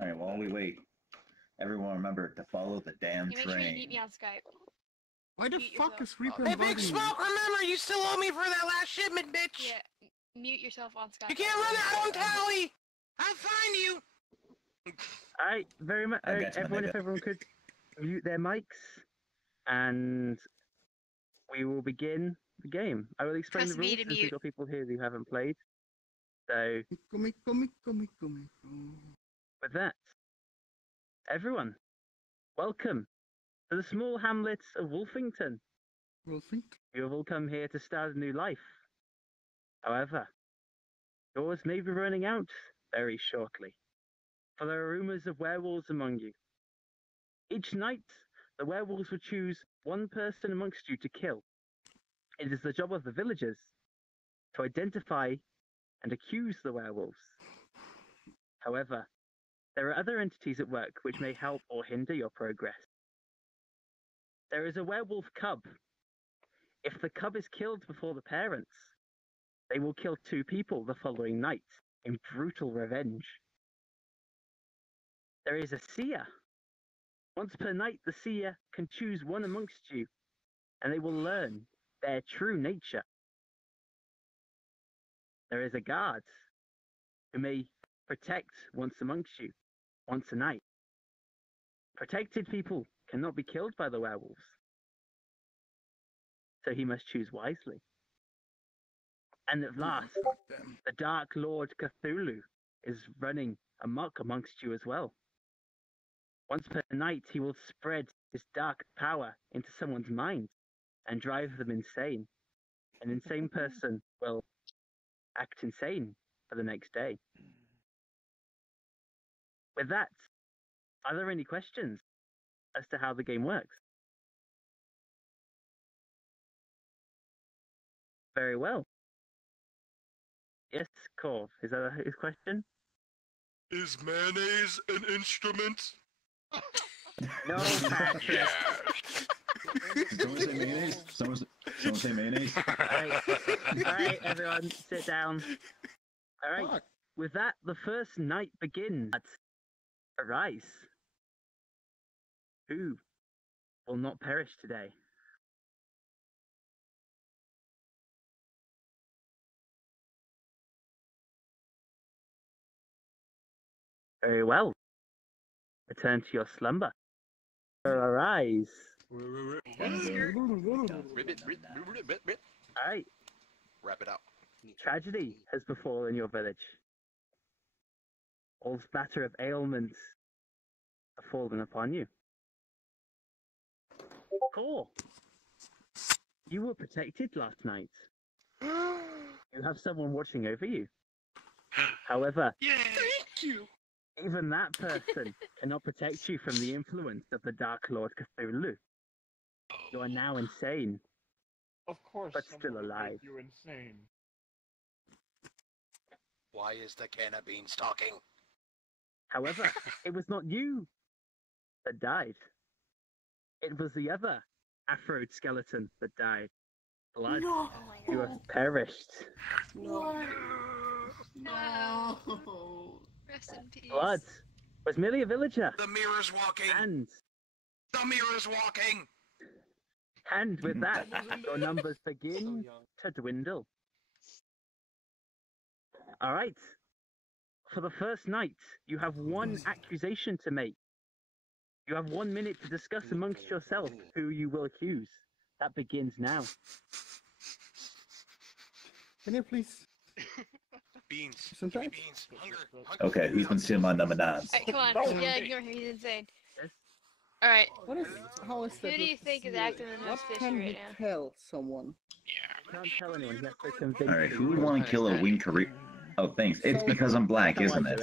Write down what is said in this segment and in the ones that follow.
Alright, while we wait, everyone remember to follow the damn You make train. sure you meet me on Skype. Why the Mute fuck yourself. is Reaper Hey, inviting Big me? Smoke, remember, you still owe me for that last shipment, bitch! Yeah, mute yourself on Skype. You can't run out on tally! I'll find you! Alright, very much. I got you, Everyone, nigga. if everyone could mute their mics, and we will begin the game. I will explain Press the V rules to since we've mute. got people here who haven't played. So, Come. with that, everyone, welcome to the small hamlets of Wolfington. You have all come here to start a new life. However, yours may be running out very shortly, for there are rumors of werewolves among you. Each night, the werewolves will choose one person amongst you to kill. It is the job of the villagers to identify and accuse the werewolves. However, there are other entities at work which may help or hinder your progress. There is a werewolf cub. If the cub is killed before the parents, they will kill 2 people the following night in brutal revenge. There is a seer. Once per night, the seer can choose one amongst you, and they will learn their true nature. There is a guard who may protect once amongst you, once a night. Protected people cannot be killed by the werewolves, so he must choose wisely. And at last, the Dark Lord Cthulhu is running amok amongst you as well. Once per night, he will spread his dark power into someone's mind and drive them insane. An insane person will act insane for the next day. With that, are there any questions as to how the game works? Very well. Yes, Corv, is that his question? Is mayonnaise an instrument? No, Patrick. Yeah. Did someone say mayonnaise? Someone say mayonnaise? Alright, everyone, sit down. Alright, Fuck. with that, the first night begins. Arise. Who will not perish today? Very well. Return to your slumber. Arise. Alright, Wrap it up. tragedy has befallen your village. All matter of ailments have fallen upon you. Cool. You were protected last night. You have someone watching over you. However, Thank you. even that person cannot protect you from the influence of the Dark Lord Cthulhu. You are now insane. Of course, But someone still would make alive. You insane. Why is the can of beans talking? However, it was not you that died. It was the other Afroed skeleton that died. Blood, No. you have perished. No. Rest in peace. Blood was merely a villager. The mirror's walking. And The mirror's walking. with that, your numbers begin to dwindle. All right. For the first night, you have one accusation to make. You have 1 minute to discuss amongst yourself who you will accuse. That begins now. Can you please? Beans. Some time? Beans. Hunger. Okay, who's been stealing my number nines? Alright, come on. Yeah, ignore him. He's insane. Yes. Alright, What is? How is that? who do you think is acting the What most fishy can right you now? tell someone? Can't tell anyone. You have to convince Alright, who would people. want to kill a wing career? Oh, thanks. It's because I'm black, isn't it?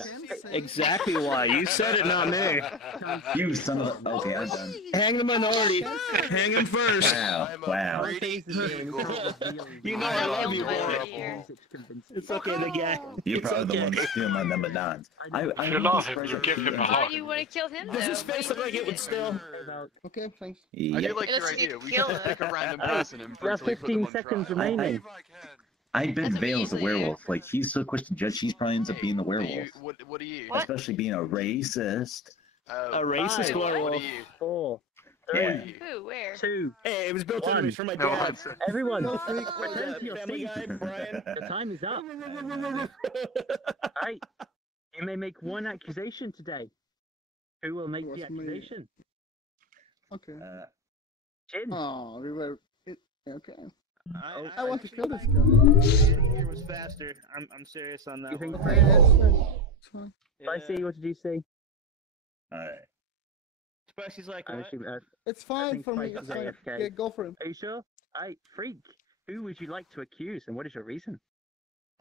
Exactly why. You said it, not me. You son of a... Okay, I'm done. Hang the minority. Hang him first. Wow, wow. Greedy eagle. You know I I'm love the you, only one boy. right here. It's okay, the guy. You're It's probably the okay. one stealing my number nines. I You love him, you give him a Why hug. do you want to kill him, Does though? his face look like it would still? Okay, thanks. I Yeah. do like your Let's idea. We kill should him. pick a random person and You have brutally put them 15 on seconds trial. remaining. I bet That's what we Vale's a usually do. werewolf. Like, he's so quick to judge, she probably ends up being the werewolf. What are you? What? Especially being a racist. A racist Five. werewolf. What are you? 4, Yeah. 3, Who? Where? 2. Hey, it was built One. into me for my No, dad. answer. Everyone, No, freak. return to your Family seats. Guy, Brian. The time is up. Right. You may make one accusation today. Who will make the Was me. accusation? Okay. Jin. Oh, we were. Okay. Oh, I want to kill this guy. Here was faster. I'm serious on that You think one. Okay, it's fine. It's fine. I see. What did you see? Alright. Spicey's like, I what? assume, It's fine think for me. Spike It's is fine. AFK. Yeah, go for him. are you sure? Freak. Who would you like to accuse, and what is your reason?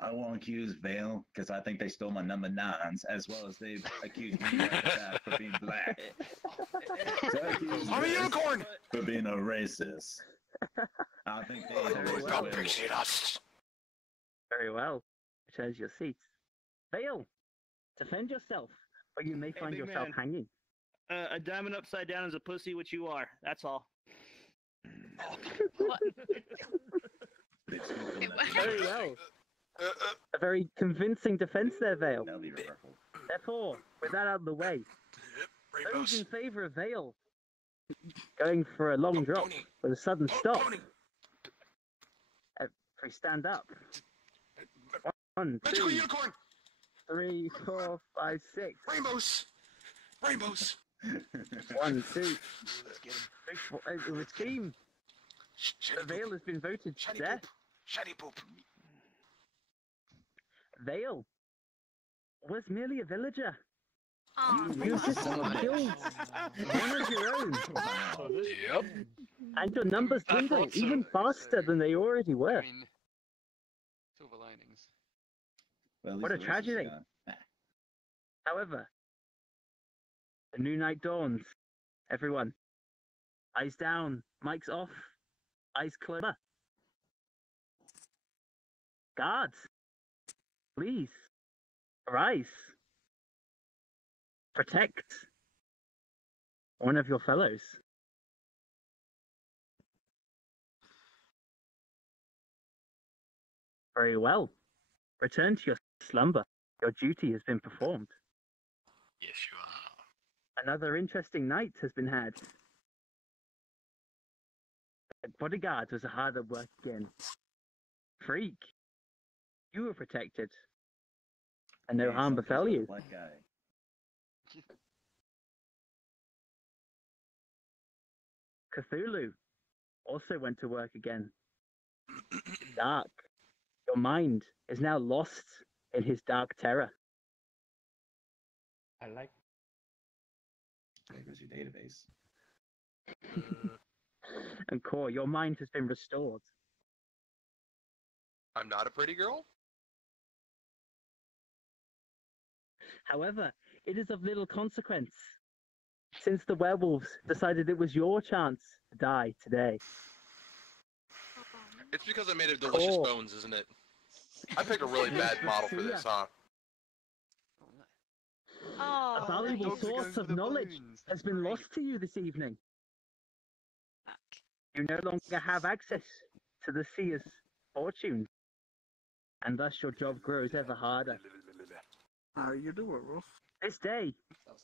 I won't accuse Vale because I think they stole my number 9s, as well as they accused me of that for being black. So I accuse I'm a Vale unicorn! for being a racist. I think they well. Don't appreciate us. Very well. Return to your seats. Vale, defend yourself, or you may find big yourself man. hanging. A diamond upside down is a pussy, which you are. That's all. What? They stole Wait, my what? Very number. well. A very convincing defense there, Vale. That'll be remarkable. Therefore, with that out of the way, those Rainbows. in favour of Vale going for a long Oh, drop pony. with a sudden Oh, stop. pony. If we stand up. 1, Magical 2, unicorn! 3, 4, 5, 6. Rainbows! Rainbows! 1, 2, Let's get 3, him. 4. It was team. Shitty Vale poop. has been voted to Shitty death. poop. Shitty poop. Vale was merely a villager. Aw. You just Son of a killed one of your own. Yep. And your numbers I dwindle thought so. even faster than they already were. I mean, silver linings. Well, at What least a the racist is tragedy. gone. However, the new night dawns. Everyone, eyes down, mics off, eyes closed. Guards, please, arise. Protect one of your fellows. Very well. Return to your slumber. Your duty has been performed. Yes, you are. Another interesting night has been had. The bodyguard was hard at work again. Freak, you were protected, and no Hey, harm somebody's befell got a you. black guy. Cthulhu also went to work again. Dark, your mind is now lost in his dark terror. I like. There goes your database. And Core, your mind has been restored. I'm not a pretty girl? However, it is of little consequence, since the werewolves decided it was your chance to die today. It's because I made of delicious Cool. bones, isn't it? I picked a really bad model for this, huh? A Oh. valuable Dogs are going source for of the knowledge balloons. has That's been great. lost to you this evening. Fuck. You no longer have access to the seer's fortune, and thus your job grows ever harder. Are you the werewolf? This day,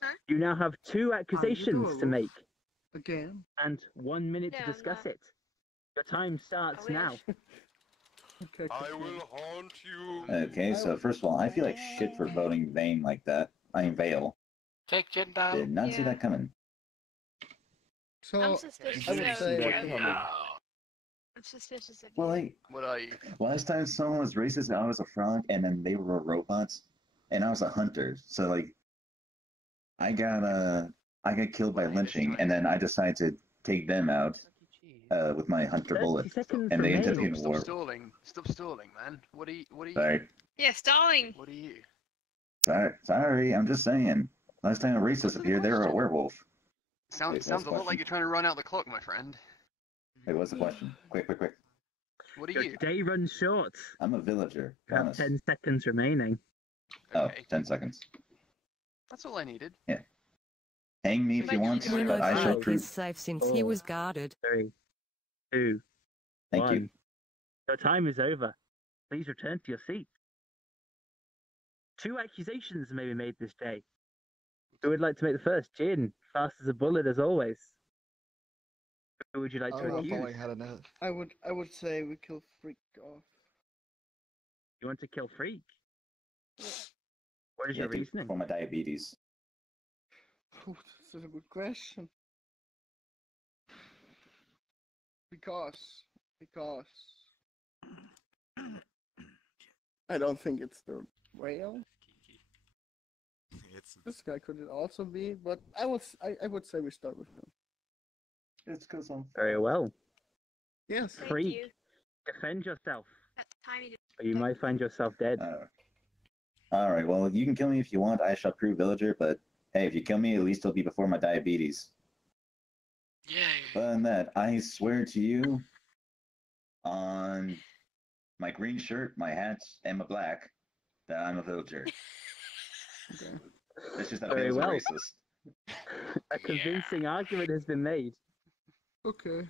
Huh? you now have 2 accusations to werewolf? make, Again? and 1 minute No, to I'm discuss not. it. Your time starts I now. wish. Okay. I will haunt you. Okay, so first of all, I feel like shit for voting Vane like that. I mean, Vale. Take Jen down. Did not see Yeah. that coming. So, I'm suspicious I would of say- you. I'm suspicious of you. Well, like, What are you? last time someone was racist, I was a frog, and then they were robots, and I was a hunter. So, like, I got killed by lynching, and then I decided to take them out with my hunter 30 bullet. seconds And they ended up remain. getting Stop war. stalling. Stop stalling, man. What are you? What are you? Sorry, Yeah, stalling. What are you? sorry. I'm just saying. Last time a racist appeared, they were a werewolf. Wait, Sounds what's sounds the a lot question? like you're trying to run out the clock, my friend. Hey, what's the question? Quick. What are Your you? day runs short. I'm a villager. You have Honest. 10 seconds remaining. Oh, Okay, 10 seconds. that's all I needed. Hang me if But you you want, can but I shall vote. prove. He's safe since he was guarded. 3, 2, Thank 1. you. Your time is over. please return to your seat. 2 accusations may be made this day. Who would like to make the first? Jin, fast as a bullet as always. Who would you like to accuse? I would say we kill Freak off. You want to kill Freak? What is Yeah, your dude, reasoning? for my diabetes. Ooh, this is a good question. Because I don't think it's the whale. This guy could it also be, but I would say we start with him. It's because I'm Very well. Yes. Thank Freak, you. defend yourself, At the time you did. or you might find yourself dead. all right. Well, you can kill me if you want. I shall prove villager. But hey, if you kill me, at least it'll be before my diabetes. Yay. Other than that, I swear to you, on my green shirt, my hat, and my black, that I'm a villager. Okay. It's just that Very Bale's a well. racist. A convincing argument has been made. Okay.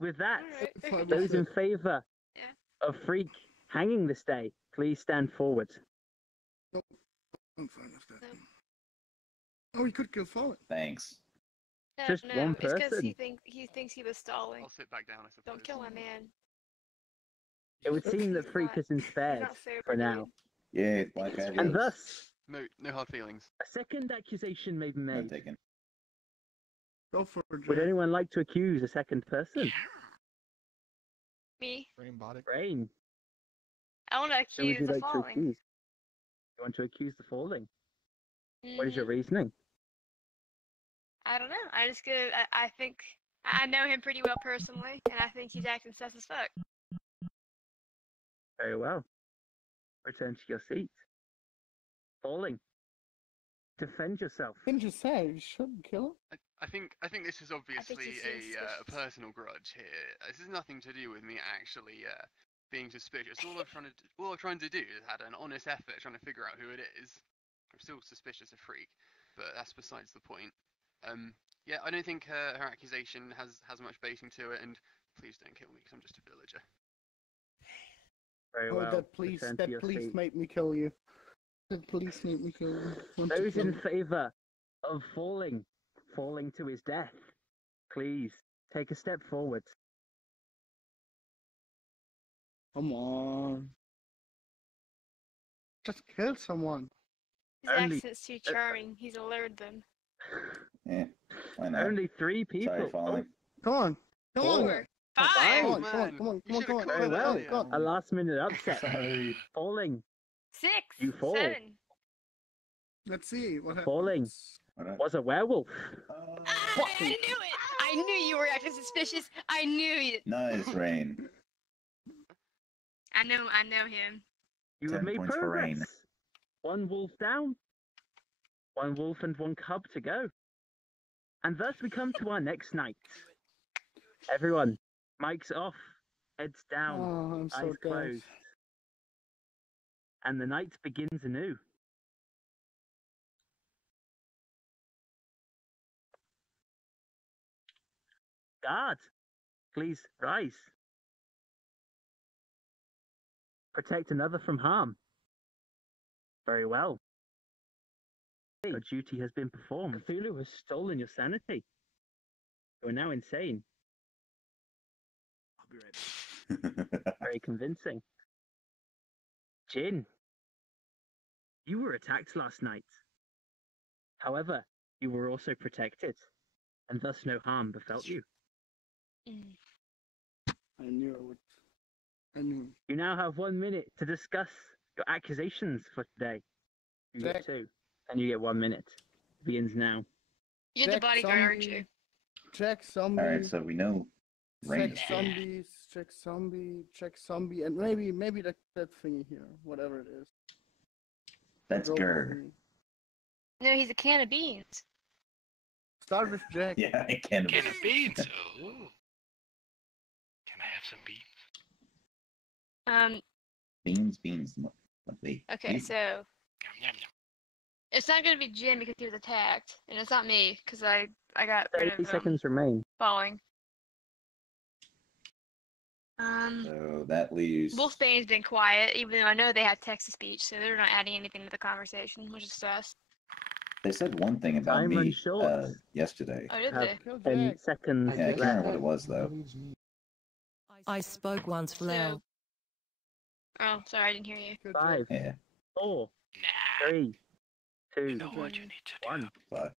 With that, Fine with those in it. favour Yeah. of Freak hanging this day, please stand forward. I'm fine with that. Oh, he could kill Fallen. Thanks. No, Just no, one it's because person. he thinks he was stalling. I'll sit back down, I suppose. Don't kill my man. It would seem that He's Freak not- has been he's spared not sober, for dude. now. Yeah, black guy And lives. thus, No hard feelings. a second accusation may be Not made. taken. Go for it, Would Jack. anyone like to accuse a second person? Me. Rain, I want to who would accuse you the like to falling. accuse? You want to accuse the falling? What is your Mhm. reasoning? I don't know. I just go. I think I know him pretty well personally, and I think he's acting sus as fuck. Very well. Return to your seat. Falling. Defend yourself. Didn't you say you shouldn't kill him? I think this is obviously he's a suspicious. personal grudge here. This has nothing to do with me actually being suspicious. All I'm trying to do is had an honest effort trying to figure out who it is. I'm still suspicious of Freak, but that's besides the point. Yeah, I don't think her accusation has much basing to it, and please don't kill me because I'm just a villager. Very Oh, well. that police Return to your seat. made me kill you. That police made me kill you. Want to Those kill in me. favour of falling to his death, please take a step forward. Come on. Just kill someone. His Only- accent's too charming. He's lured them. Yeah, why not? Only 3 people. Sorry, falling. Come on. Come on. Four. Come Five. on, man. come on, come on, You come on, should've come on. called Very it well. earlier. A last minute upset. Sorry. Falling. 6. You fall. 7. Let's see what happens. Falling. Alright. Was a werewolf. I knew it. I knew you were acting suspicious. I knew it. Nice, Rain. I know him. You have 10 made points for progress. Rain. 1 wolf down. 1 wolf and 1 cub to go. And thus we come to our next night. Everyone, mics off, heads down, Oh, I'm so eyes dead. closed. And the night begins anew. Guard, please rise. Protect another from harm. Very well. Your duty has been performed. Cthulhu has stolen your sanity. You are now insane. I'll be right back. Very convincing. Jin, you were attacked last night. However, you were also protected, and thus no harm befell you. Mm. I knew I would. I knew. You now have 1 minute to discuss your accusations for today. You get Jack. 2, and you get 1 minute. Begins now. You're the Jack bodyguard, aren't zombie, you? Check zombie. Alright, so we know Rain Check is zombies. Check zombie. Check zombie. And maybe that thingy here. Whatever it is. That's Robot Gur. thingy. No, he's a can of beans. Start with Jack. Yeah, I can't. Can of beans? Ooh. Can I have some beans? Beans. Wait. Okay, Beans? so Yum, yum, yum. it's not gonna be Jim because he was attacked, and it's not me because I got rid 30 of seconds remain. falling. So that leaves. Wolfbane's been quiet, even though I know they had text-to-speech, so they're not adding anything to the conversation, which is sus. They said one thing about Time me runs short. yesterday. Oh, did Have they? Kill 10 Jack. seconds Yeah, I can't remember what it left. was though. I spoke once, Flair. Oh, sorry, I didn't hear you. Kill 5, Yeah, 4, Nah. 3, 2, You know what you need to do. 1. but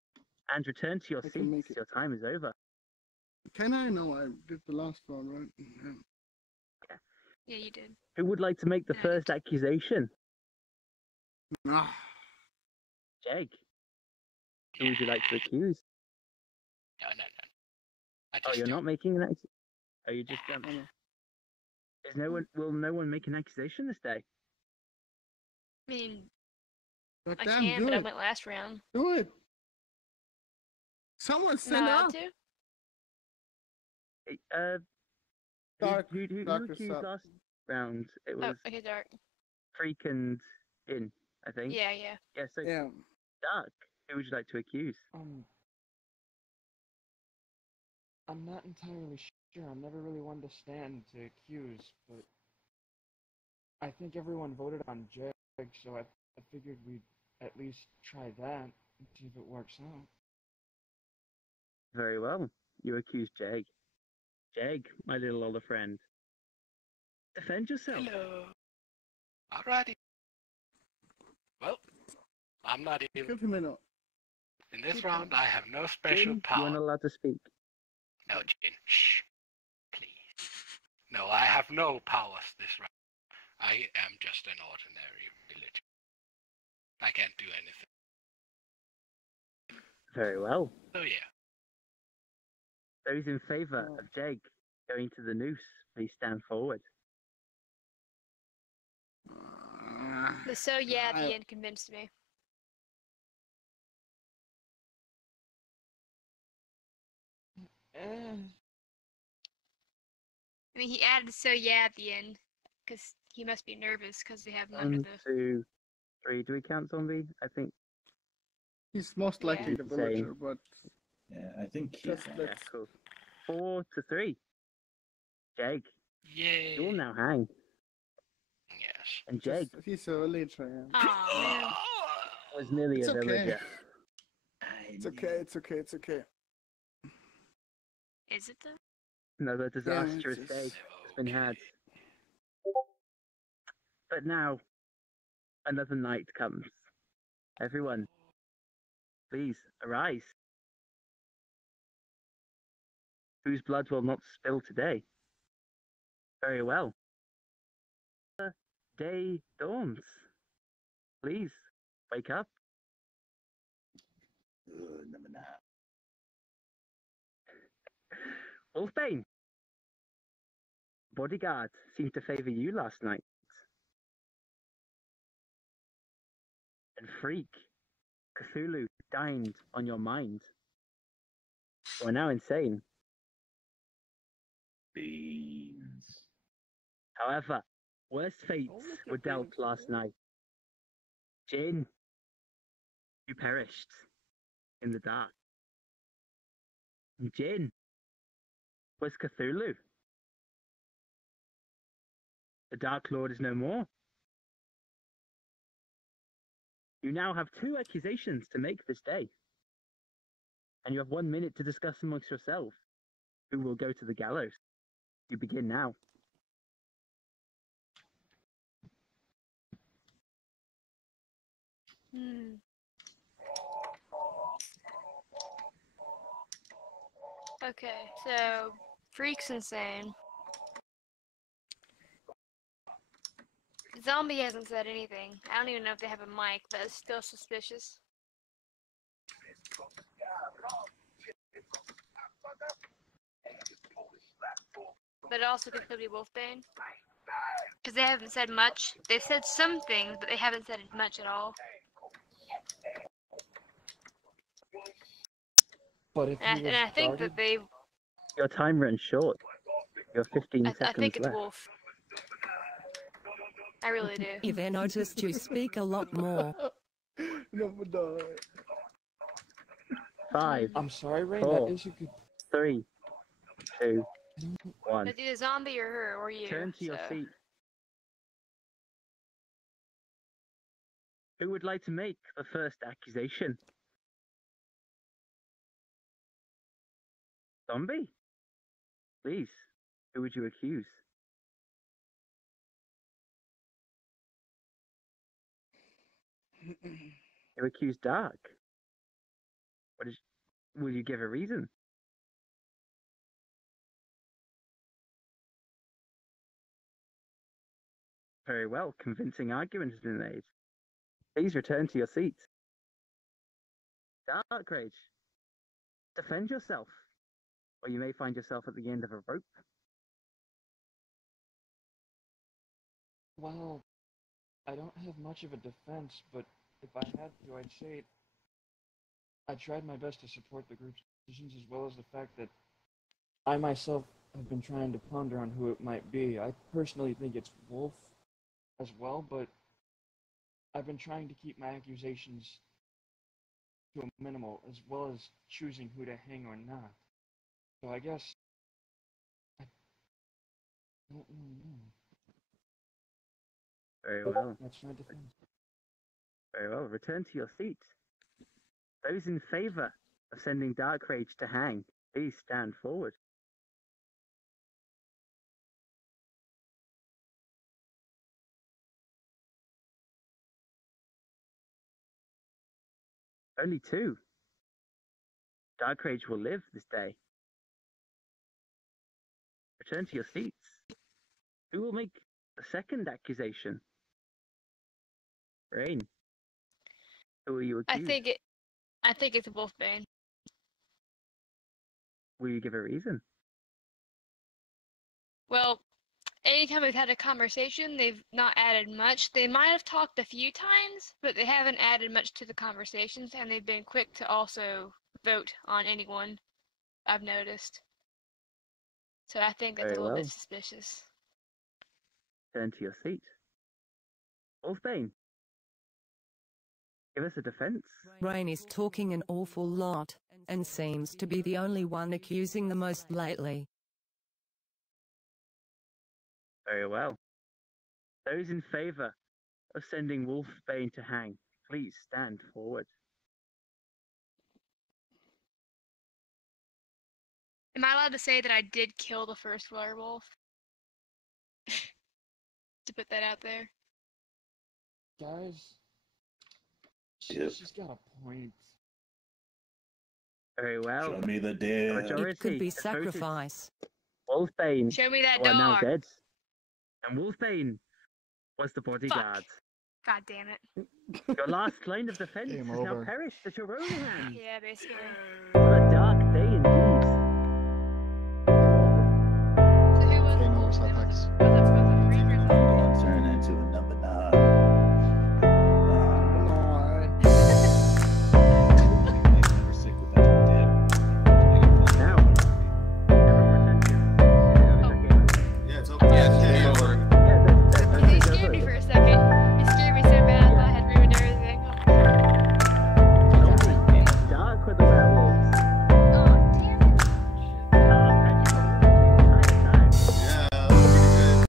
And return to your I can make seats. it. Your time is over. Can I know I did the last one, right? Yeah. Yeah, you did. Who would like to make the Yeah. first accusation? Ah, Jeg. Who would you like to accuse? No. I Oh, just you're do. not making an accusation? Are you just I know. Is no one? Will no one make an accusation this day? I mean, But I damn, can, do but I it. went last round. Do it. Someone Not send allowed up. to? Dark. Who Dark is accused up. last round? It Oh, was okay, Dark. Freak and In, I think. Yeah. Yeah. So Yeah. Dark. Who would you like to accuse? I'm not entirely sure. I'm never really one to stand to accuse, but I think everyone voted on Jeg, so I figured we'd at least try that and see if it works out. Very well. You accuse Jeg. Jeg, my little older friend. Defend yourself. Hello. Alrighty. Well, I'm not even. Give him a note. In this round, I have no special Jin, you power. are not allowed to speak. No, Jin. Shh. Please. No, I have no powers this round. I am just an ordinary villager. I can't do anything. Very well. So yeah. Those in favour of Jeg going to the noose, please stand forward. The so yeah at I- the end convinced me. I mean, he added so yeah at the end, because he must be nervous, because they have none 1, of the... 2, 3. Do we count zombie? I think. He's most likely the Same. villager, but yeah, I think. just Yeah, let's. cool. 4 to 3. Jeg, Yay. you will now hang. Yes. And Jeg He's a villager. Yeah. Aw, man. was nearly It's a okay. villager. It's okay. It's okay. It's okay. Is it though? Another disastrous it's- day has been had. But now, another night comes. Everyone, please arise. Whose blood will not spill today? Very well. The day dawns. Please, wake up. Number 9. Wolfbane. Bodyguard seemed to favor you last night. And Freak, Cthulhu dined on your mind. You are now insane. Beans. However, worse fates Oh, look at were dealt Beans. last night. Jin, you perished in the dark. And Jin was Cthulhu. The Dark Lord is no more. You now have 2 accusations to make this day. And you have 1 minute to discuss amongst yourself who will go to the gallows. You begin now. Okay, so Freak's insane. Zombie hasn't said anything. I don't even know if they have a mic, but it's still suspicious. But it also could still be Wolfbane. Because they haven't said much. They've said some things, but they haven't said much at all. But if And I think that they... Your time runs short. You have 15 I seconds think it's left. Wolf. I really do. If I noticed you speak a lot more. No, but no. 5, I'm sorry, Ray. Four. That is a good. 3, 2, One. It's either zombie or her or you. Turn to your so. seat. Who would like to make the first accusation? Zombie? Please, who would you accuse? You accuse Dark. Will you give a reason? Very well, convincing argument has been made. Please return to your seat. Dark Rage, defend yourself, or you may find yourself at the end of a rope. Well, I don't have much of a defense, but if I had to, I'd say I tried my best to support the group's decisions, as well as the fact that I myself have been trying to ponder on who it might be. I personally think it's Wolf as well, but I've been trying to keep my accusations to a minimal, as well as choosing who to hang or not. So I guess I don't really know. Very well. That's my defense. Very well. Return to your seat. Those in favour of sending Dark Rage to hang, please stand forward. Only two. Dark Rage will live this day. Return to your seats. Who will make the second accusation? Rain. Who will you accuse? I think it's Wolfbane. Will you give a reason? Well, anytime we've had a conversation, they've not added much. They might have talked a few times, but they haven't added much to the conversations, and they've been quick to also vote on anyone, I've noticed. So I think that's a little bit suspicious. Turn to your seat. Wolfbane, give us a defense. Rain is talking an awful lot, and seems to be the only one accusing the most lately. Very well. Those in favour of sending Wolfbane to hang, please stand forward. Am I allowed to say that I did kill the first werewolf? To put that out there. Guys, Yep. she's got a point. Very well. Show me the dead. It could be sacrifice. Wolfbane, Show me that who are now dog. dead. And Wolfbane was the bodyguard. God damn it. Your last line of defense Game has now over. perished at your own hands. Yeah, basically. What a dark day indeed. So who was Game the over, wolf then? Cyclops. Was